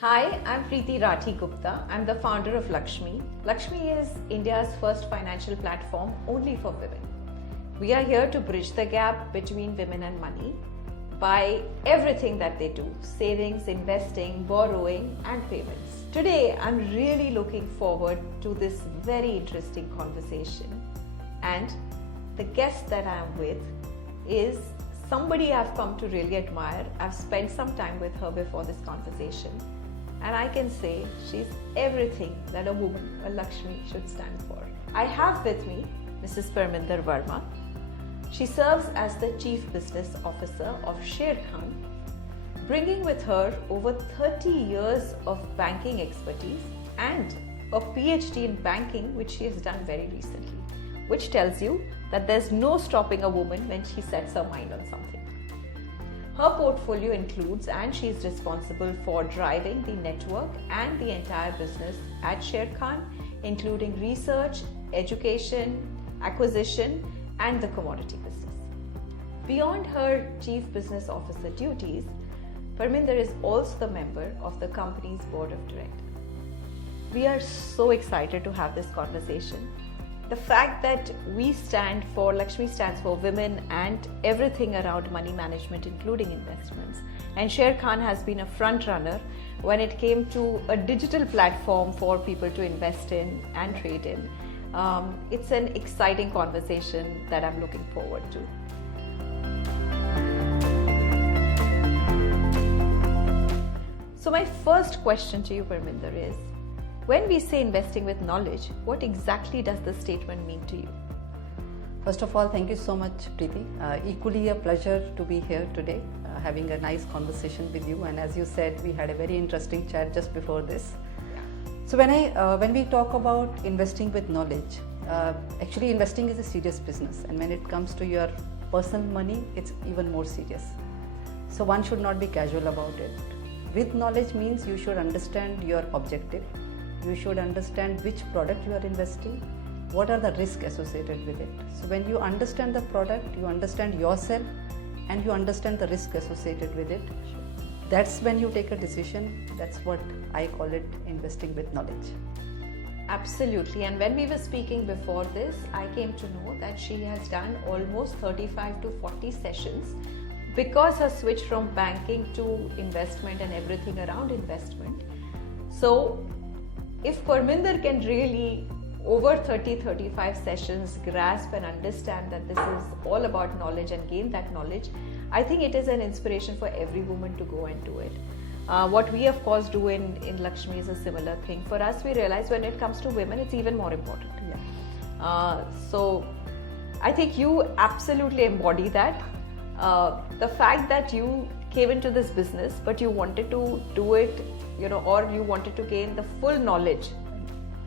Hi, I'm Priti Rathi Gupta. I'm the founder of Lxme. Lxme is India's first financial platform only for women. We are here to bridge the gap between women and money by everything that they do: savings, investing, borrowing, and payments. Today, I'm really looking forward to this very interesting conversation. And the guest that I'm with is somebody I've come to really admire. I've spent some time with her before this conversation. And I can say she's everything that a woman, a Lxme, should stand for. I have with me Mrs. Parminder Verma. She serves as the Chief Business Officer of Sharekhan, bringing with her over 30 years of banking expertise and a PhD in banking, which she has done very recently, which tells you that there's no stopping a woman when she sets her mind on something. Her portfolio includes, and she is responsible for driving the network and the entire business at Sharekhan, including research, education, acquisition, and the commodity business. Beyond her Chief Business Officer duties, Parminder is also the member of the company's board of directors. We are so excited to have this conversation. The fact that Lxme stands for women and everything around money management, including investments. And Sharekhan has been a front runner when it came to a digital platform for people to invest in and trade in. It's an exciting conversation that I'm looking forward to. So my first question to you, Parminder, is, when we say investing with knowledge, what exactly does the statement mean to you? First of all, thank you so much, Priti. Equally a pleasure to be here today, having a nice conversation with you. And as you said, we had a very interesting chat just before this. Yeah. So when we talk about investing with knowledge, actually investing is a serious business. And when it comes to your personal money, it's even more serious. So one should not be casual about it. With knowledge means you should understand your objective. You should understand which product you are investing, what are the risks associated with it. So when you understand the product, you understand yourself and you understand the risk associated with it. That's when you take a decision. That's what I call it, investing with knowledge. Absolutely. And when we were speaking before this, I came to know that she has done almost 35 to 40 sessions because her switch from banking to investment and everything around investment. So if Parminder can really, over 30-35 sessions, grasp and understand that this is all about knowledge and gain that knowledge, I think it is an inspiration for every woman to go and do it. What we of course do in Lxme is a similar thing. For us, we realize when it comes to women, it's even more important. Yeah. So I think you absolutely embody that. The fact that you came into this business, but you wanted to do it, or you wanted to gain the full knowledge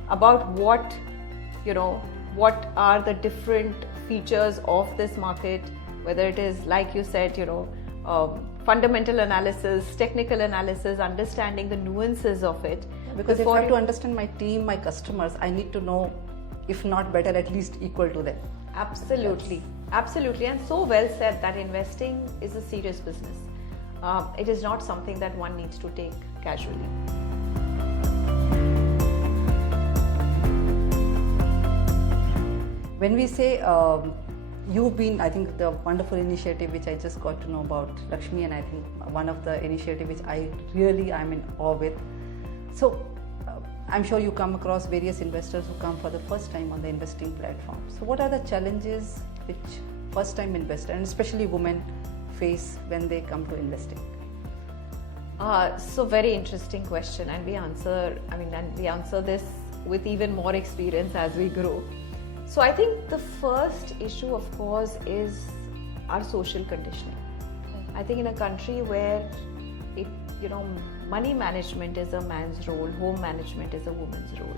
about what are the different features of this market, whether it is, like you said, fundamental analysis, technical analysis, understanding the nuances of it. Because if I have to understand my team, my customers, I need to know, if not better, at least equal to them. Absolutely. Yes. Absolutely. And so well said that investing is a serious business. It is not something that one needs to take casually. When we say you've been, I think the wonderful initiative which I just got to know about Lxme, and I think one of the initiative which I really am in awe with. So I'm sure you come across various investors who come for the first time on the investing platform. So what are the challenges which first time investors, and especially women, face when they come to investing? So very interesting question, and we answer this with even more experience as we grow. So I think the first issue, of course, is our social conditioning. I think in a country where money management is a man's role, home management is a woman's role,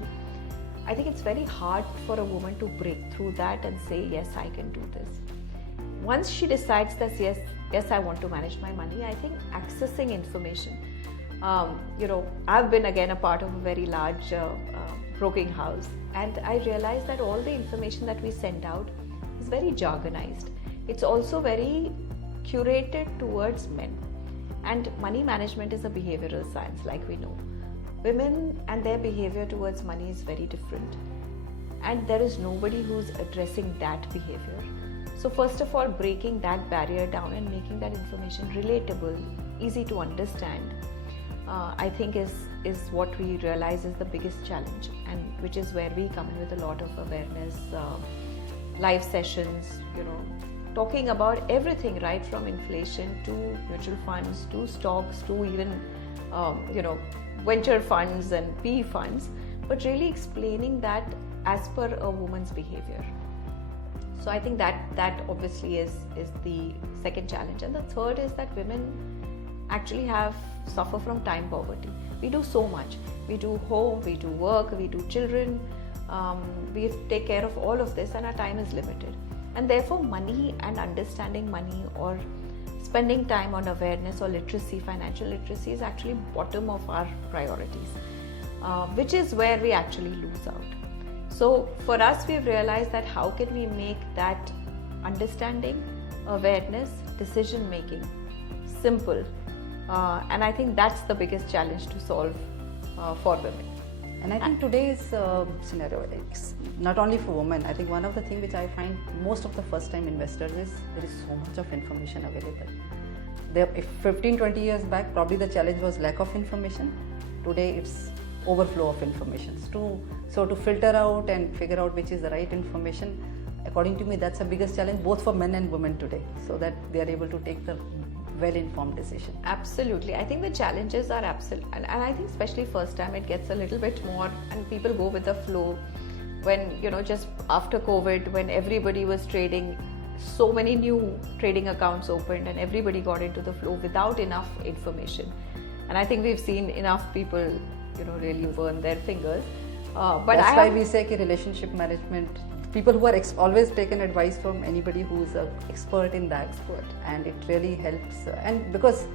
I think it's very hard for a woman to break through that and say, yes, I can do this. Once she decides that yes, I want to manage my money, I think accessing information. I've been again a part of a very large broking house, and I realized that all the information that we send out is very jargonized. It's also very curated towards men. And money management is a behavioral science, like we know. Women and their behavior towards money is very different. And there is nobody who's addressing that behavior. So first of all, breaking that barrier down and making that information relatable, easy to understand, I think is what we realize is the biggest challenge, and which is where we come in with a lot of awareness, live sessions, talking about everything, right from inflation to mutual funds to stocks to even venture funds and PE funds, but really explaining that as per a woman's behavior. So I think that obviously is the second challenge. And the third is that women actually suffer from time poverty. We do so much. We do home, we do work, we do children, we take care of all of this, and our time is limited. And therefore money and understanding money or spending time on awareness or literacy, financial literacy, is actually bottom of our priorities, which is where we actually lose out. So for us, we've realized that how can we make that understanding, awareness, decision making simple, and I think that's the biggest challenge to solve for women. And I think today's scenario, it's not only for women. I think one of the things which I find most of the first time investors is there is so much of information available. If 15-20 years back, probably the challenge was lack of information. Today it's overflow of information. So to filter out and figure out which is the right information, according to me, that's the biggest challenge both for men and women today, so that they are able to take the well-informed decision. Absolutely. I think the challenges are absolute, and I think especially first time it gets a little bit more, and people go with the flow. When just after COVID, when everybody was trading, so many new trading accounts opened and everybody got into the flow without enough information. And I think we've seen enough people really burn their fingers. But that's why we say relationship management, people who are always taken advice from anybody who's an expert in that, and it really helps. And because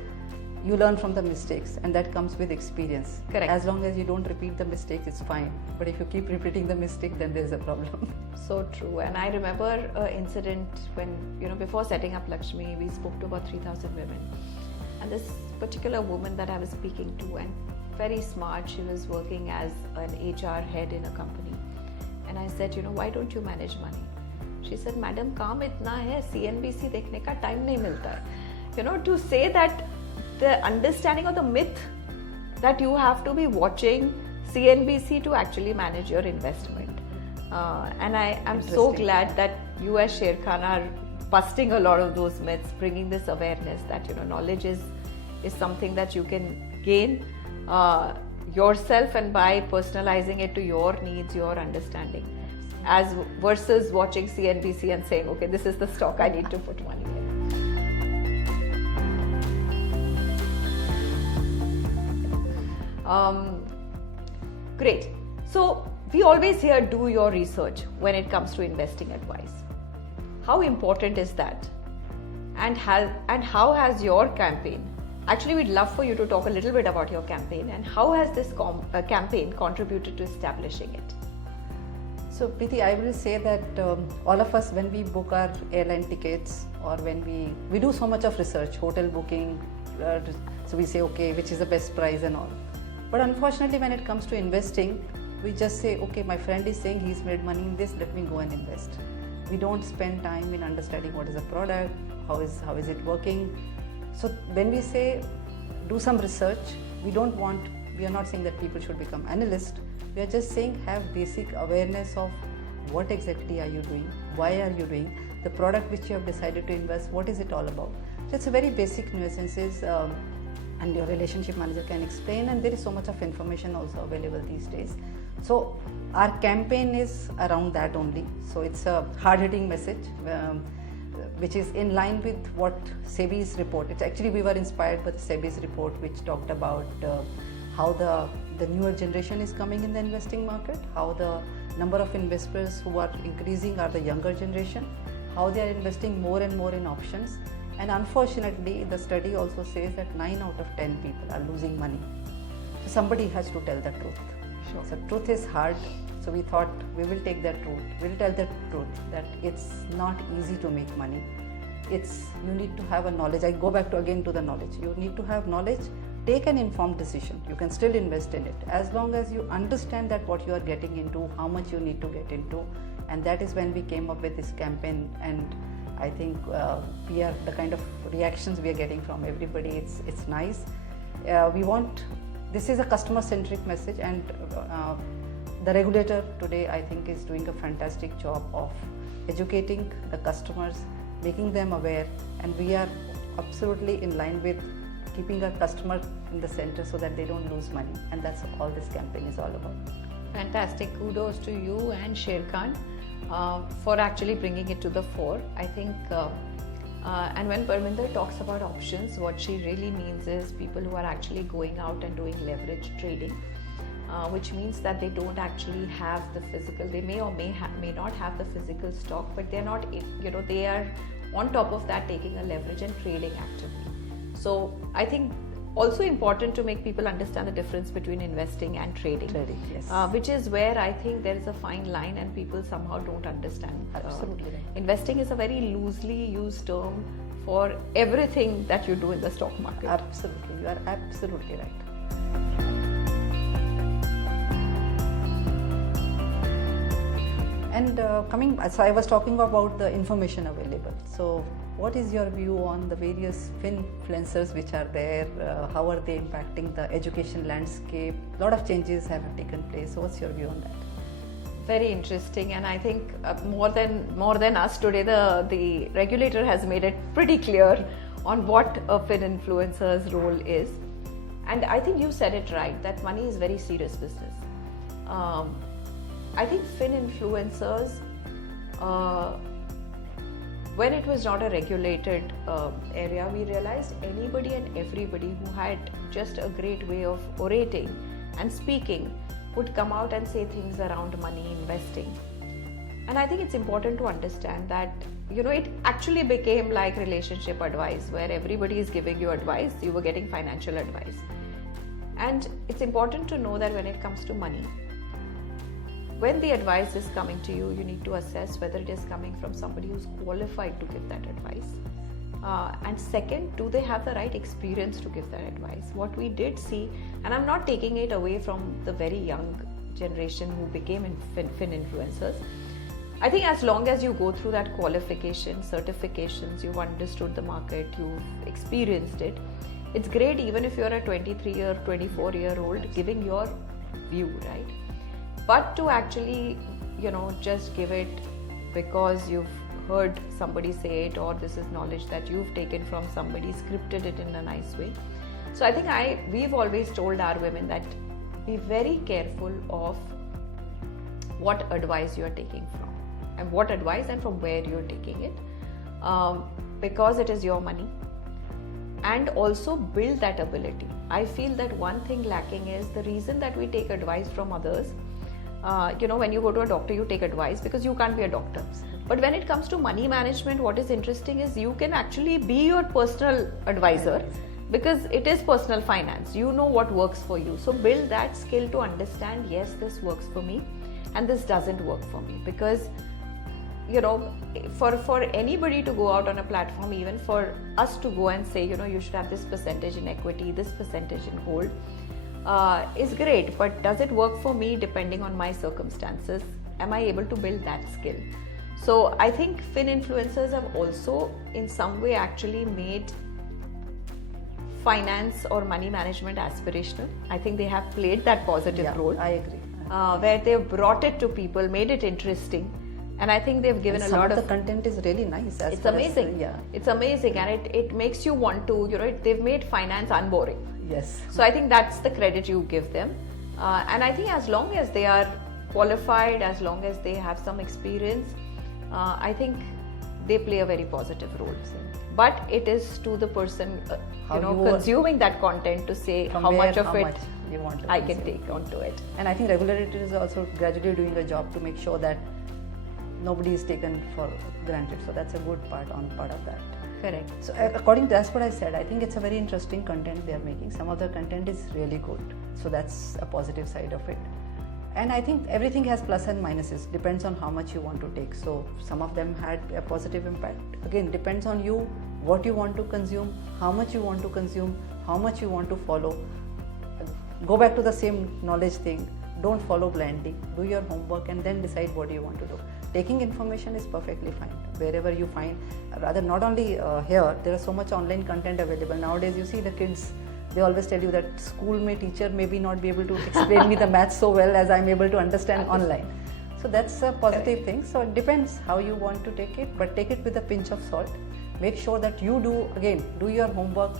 you learn from the mistakes, and that comes with experience. Correct. As long as you don't repeat the mistakes, it's fine. But if you keep repeating the mistake, then there's a problem. So true. And I remember an incident when, before setting up Lxme, we spoke to about 3,000 women. And this particular woman that I was speaking to, and very smart, she was working as an HR head in a company. And I said, why don't you manage money? She said, madam, काम इतना है, CNBC देखने का time नहीं मिलता है. To say that the understanding of the myth that you have to be watching CNBC to actually manage your investment. And I am so glad that you as Sharekhan are busting a lot of those myths, bringing this awareness that knowledge is something that you can gain yourself, and by personalizing it to your needs, your understanding, as versus watching CNBC and saying, okay, this is the stock I need to put money in. Great. So we always hear do your research when it comes to investing advice. How important is that? And how has your campaign? Actually, we'd love for you to talk a little bit about your campaign and how has this campaign contributed to establishing it? So Priti, I will say that all of us, when we book our airline tickets, or when we do so much of research, hotel booking, so we say, okay, which is the best price and all. But unfortunately, when it comes to investing, we just say, okay, my friend is saying he's made money in this, let me go and invest. We don't spend time in understanding what is the product, how is it working. So when we say do some research, we are not saying that people should become analysts. We are just saying have basic awareness of what exactly are you doing, why are you doing, the product which you have decided to invest, what is it all about. So it's a very basic nuances, and your relationship manager can explain, and there is so much of information also available these days. So our campaign is around that only. So it's a hard-hitting message, which is in line with what SEBI's report. It's actually, we were inspired by the SEBI's report, which talked about how the newer generation is coming in the investing market, how the number of investors who are increasing are the younger generation, how they are investing more and more in options. And unfortunately, the study also says that 9 out of 10 people are losing money. So somebody has to tell the truth. Sure. So truth is hard. So we thought we will take that route. We'll tell the truth that it's not easy to make money. it's you need to have a knowledge. I go back to again to the knowledge. You need to have knowledge. Take an informed decision. You can still invest in it as long as you understand that what you are getting into, how much you need to get into, and that is when we came up with this campaign. And I think we are the kind of reactions we are getting from everybody. It's nice. We want, this is a customer centric message, and the regulator today I think is doing a fantastic job of educating the customers, making them aware, and we are absolutely in line with keeping our customer in the center so that they don't lose money, and that's all this campaign is all about. Fantastic. Kudos to you and Sharekhan for actually bringing it to the fore. I think, and when Parminder talks about options, what she really means is people who are actually going out and doing leverage trading, which means that they don't actually have the physical, they may or may not have the physical stock, but they're not, they are on top of that taking a leverage and trading actively. So I think also important to make people understand the difference between investing and trading. Yes. Which is where I think there is a fine line and people somehow don't understand. Absolutely right. Investing is a very loosely used term for everything that you do in the stock market. Absolutely, you are absolutely right. And so I was talking about the information available. So what is your view on the various finfluencers which are there? How are they impacting the education landscape? A lot of changes have taken place. So what's your view on that? Very interesting, and I think more than us today, the regulator has made it pretty clear on what a fin-influencer's role is. And I think you said it right, that money is very serious business. I think fin-influencers, when it was not a regulated area, we realized anybody and everybody who had just a great way of orating and speaking would come out and say things around money, investing. And I think it's important to understand that, it actually became like relationship advice, where everybody is giving you advice, you were getting financial advice. And it's important to know that when it comes to money, when the advice is coming to you, you need to assess whether it is coming from somebody who's qualified to give that advice. And second, do they have the right experience to give that advice? What we did see, and I'm not taking it away from the very young generation who became fin-influencers. I think as long as you go through that qualification, certifications, you've understood the market, you've experienced it, it's great even if you're a 23 or 24-year-old giving your view, right? But to actually, just give it because you've heard somebody say it, or this is knowledge that you've taken from somebody, scripted it in a nice way. So I think we've always told our women that be very careful of what advice you are taking from, and what advice and from where you're taking it, because it is your money. And also build that ability. I feel that one thing lacking is the reason that we take advice from others. When you go to a doctor, you take advice because you can't be a doctor. But when it comes to money management, what is interesting is you can actually be your personal advisor, because it is personal finance. You know what works for you. So build that skill to understand, yes, this works for me and this doesn't work for me. Because, for anybody to go out on a platform, even for us to go and say, you should have this percentage in equity, this percentage in gold, is great, but does it work for me depending on my circumstances? Am I able to build that skill? So I think fin-influencers have also in some way actually made finance or money management aspirational. I think they have played that positive role. I agree. Where they've brought it to people, made it interesting. And I think they've given and a lot of the content is really nice. It's amazing. It's amazing, and it makes you want to, they've made finance unboring. Yes. So I think that's the credit you give them. And I think as long as they are qualified, as long as they have some experience, I think they play a very positive role. But it is to the person, consuming that content to say how much of it I can take onto it. And I think regulator is also gradually doing a job to make sure that nobody is taken for granted. So that's a good part of that. Correct. So according to, that's what I said, I think it's a very interesting content they are making. Some of the content is really good. So that's a positive side of it. And I think everything has plus and minuses, depends on how much you want to take. So some of them had a positive impact. Again, depends on you, what you want to consume, how much you want to consume, how much you want to follow. Go back to the same knowledge thing. Don't follow blindly. Do your homework and then decide what you want to do. Taking information is perfectly fine. Wherever you find, rather not only here, there is so much online content available. Nowadays you see the kids, they always tell you that school teacher maybe not be able to explain me the maths so well as I'm able to understand online. So that's a positive thing. So it depends how you want to take it, but take it with a pinch of salt. Make sure that you do your homework,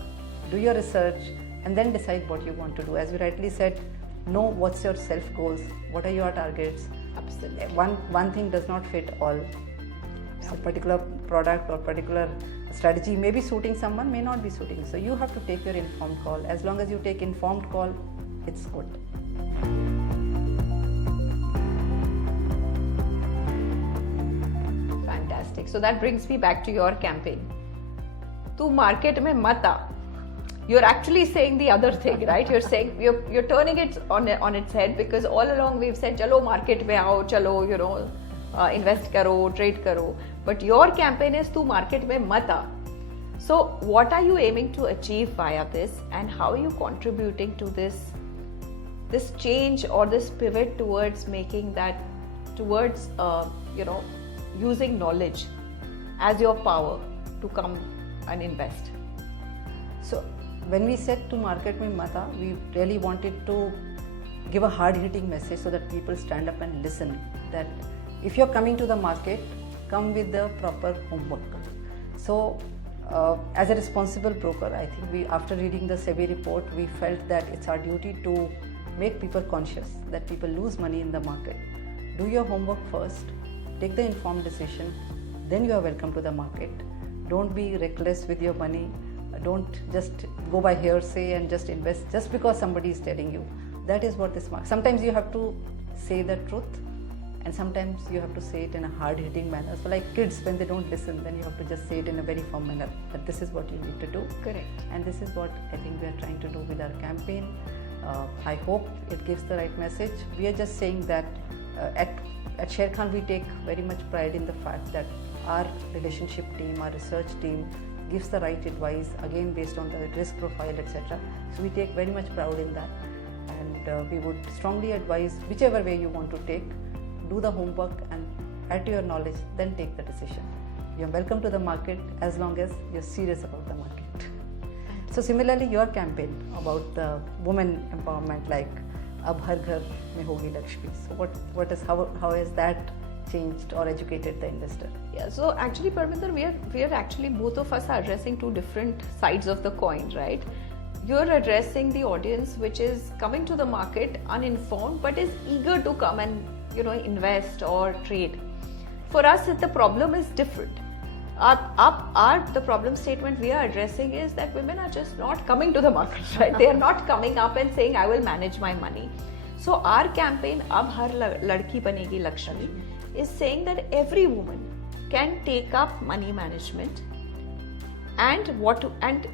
do your research, and then decide what you want to do. As you rightly said, know what's your self goals, what are your targets. Absolutely. One thing does not fit all. So particular product or particular strategy may be suiting someone, may not be suiting. So you have to take your informed call. As long as you take informed call, it's good. Fantastic. So that brings me back to your campaign. Tu market mein mata. You're actually saying the other thing, right? You're saying you're turning it on its head, because all along we've said, chalo market mein aao, chalo, invest karo, trade karo. But your campaign is tu market mein mata. So what are you aiming to achieve via this, and how are you contributing to this change or this pivot towards making that, towards using knowledge as your power to come and invest? So when we said to market mein mata, we really wanted to give a hard-hitting message so that people stand up and listen. That if you're coming to the market, come with the proper homework. So as a responsible broker, I think after reading the SEBI report, we felt that it's our duty to make people conscious that people lose money in the market. Do your homework first, take the informed decision, then you are welcome to the market. Don't be reckless with your money. Don't just go by hearsay and just invest just because somebody is telling you. That is what this market. Sometimes you have to say the truth, and sometimes you have to say it in a hard-hitting manner. So like kids, when they don't listen, then you have to just say it in a very firm manner, that this is what you need to do. Correct. And this is what I think we are trying to do with our campaign. I hope it gives the right message. We are just saying that at Sharekhan, we take very much pride in the fact that our relationship team, our research team gives the right advice, again based on the risk profile, etc. So we take very much pride in that, and we would strongly advise whichever way you want to take, do the homework and add to your knowledge, then take the decision. You're welcome to the market as long as you're serious about the market. So similarly, your campaign about the women empowerment, like Ab Har Ghar Mein Hogi Lakshmi. So how has that changed or educated the investor? Yeah, so actually, Parminder, we are actually, both of us are addressing two different sides of the coin, right? You're addressing the audience which is coming to the market uninformed but is eager to come and invest or trade. For us, the problem is different. The problem statement we are addressing is that women are just not coming to the market, right? They are not coming up and saying, I will manage my money. So our campaign, Ab Har Ladki Banegi Lakshmi, is saying that every woman can take up money management. And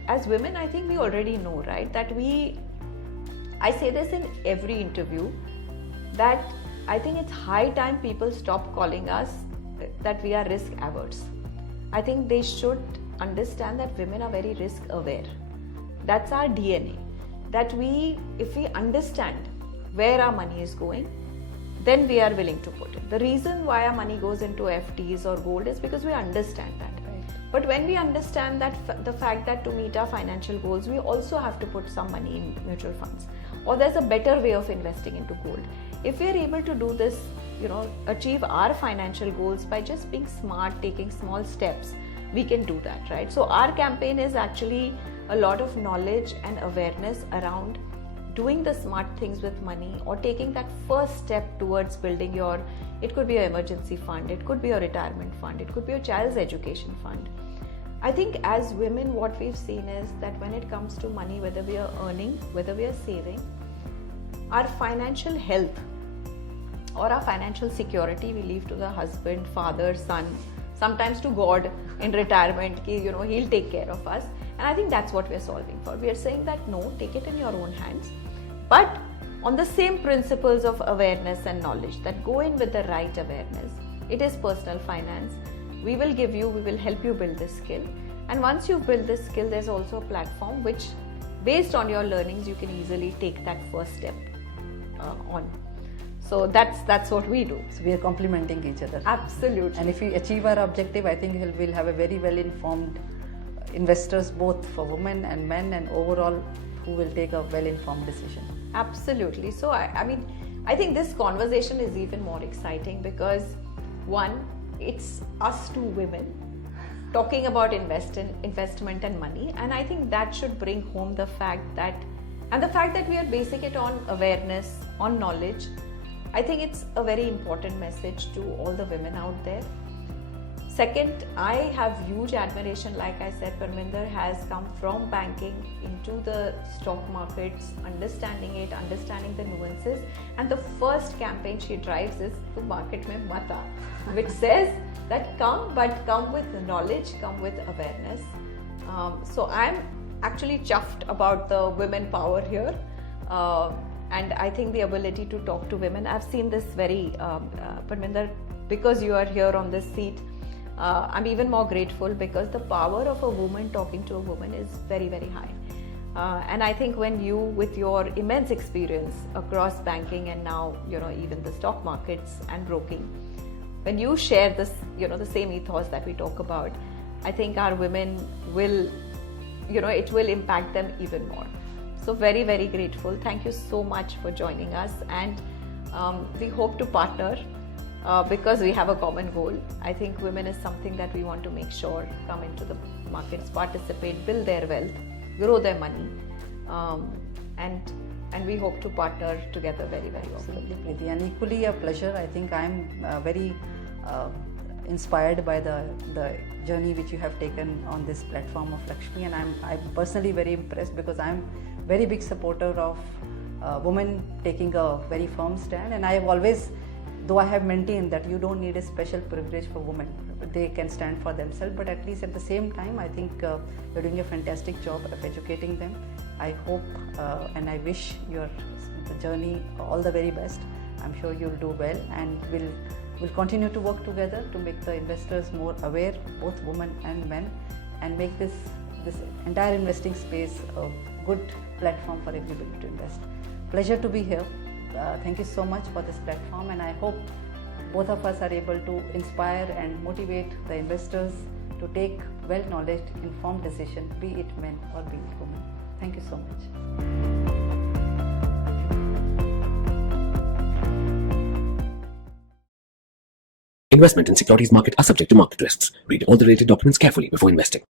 as women, I think we already know, right, that I say this in every interview, that I think it's high time people stop calling us that we are risk averse. I think they should understand that women are very risk aware. That's our DNA. That if we understand where our money is going, then we are willing to put it. The reason why our money goes into FDs or gold is because we understand that. Right. But when we understand that the fact that to meet our financial goals, we also have to put some money in mutual funds, or there's a better way of investing into gold. If we are able to do this, achieve our financial goals by just being smart, taking small steps, we can do that, right? So our campaign is actually a lot of knowledge and awareness around doing the smart things with money, or taking that first step towards building it could be your emergency fund, it could be your retirement fund, it could be your child's education fund. I think as women, what we've seen is that when it comes to money, whether we are earning, whether we are saving, our financial health or our financial security we leave to the husband, father, son, sometimes to God in retirement, he'll take care of us. And I think that's what we're solving for. We are saying that no, take it in your own hands. But on the same principles of awareness and knowledge, that go in with the right awareness. It is personal finance. We will help you build this skill. And once you've built this skill, there's also a platform which, based on your learnings, you can easily take that first step on. So that's what we do. So we are complementing each other. Absolutely. And if we achieve our objective, I think we'll have a very well informed investors, both for women and men, and overall who will take a well informed decision. Absolutely. So I think this conversation is even more exciting because, one, it's us two women talking about investment and money, and I think that should bring home the fact that we are basing it on awareness, on knowledge. I think it's a very important message to all the women out there. Second, I have huge admiration, like I said, Parminder has come from banking into the stock markets, understanding the nuances, and the first campaign she drives is to market mein mata, which says that come with knowledge, come with awareness. So I'm actually chuffed about the women power here, and I think the ability to talk to women. I've seen this very, Parminder, because you are here on this seat, I'm even more grateful because the power of a woman talking to a woman is very, very high. And I think when you, with your immense experience across banking and now, even the stock markets and broking, when you share this, the same ethos that we talk about, I think our women will, it will impact them even more. So very, very grateful. Thank you so much for joining us, and we hope to partner because we have a common goal. I think women is something that we want to make sure come into the markets, participate, build their wealth, grow their money, and we hope to partner together very, very often. Absolutely, and equally a pleasure. I think I'm very inspired by the journey which you have taken on this platform of Lxme, and I'm personally very impressed because I'm very big supporter of women taking a very firm stand, and I have always, though I have maintained that you don't need a special privilege for women, they can stand for themselves, but at least at the same time I think you're doing a fantastic job of educating them. I hope and I wish your journey all the very best. I'm sure you'll do well, and we'll continue to work together to make the investors more aware, both women and men, and make this entire investing space a good platform for everybody to invest. Pleasure to be here. Thank you so much for this platform, and I hope both of us are able to inspire and motivate the investors to take well-knowledge, informed decision, be it men or be it women. Thank you so much. Investment in securities market are subject to market risks. Read all the related documents carefully before investing.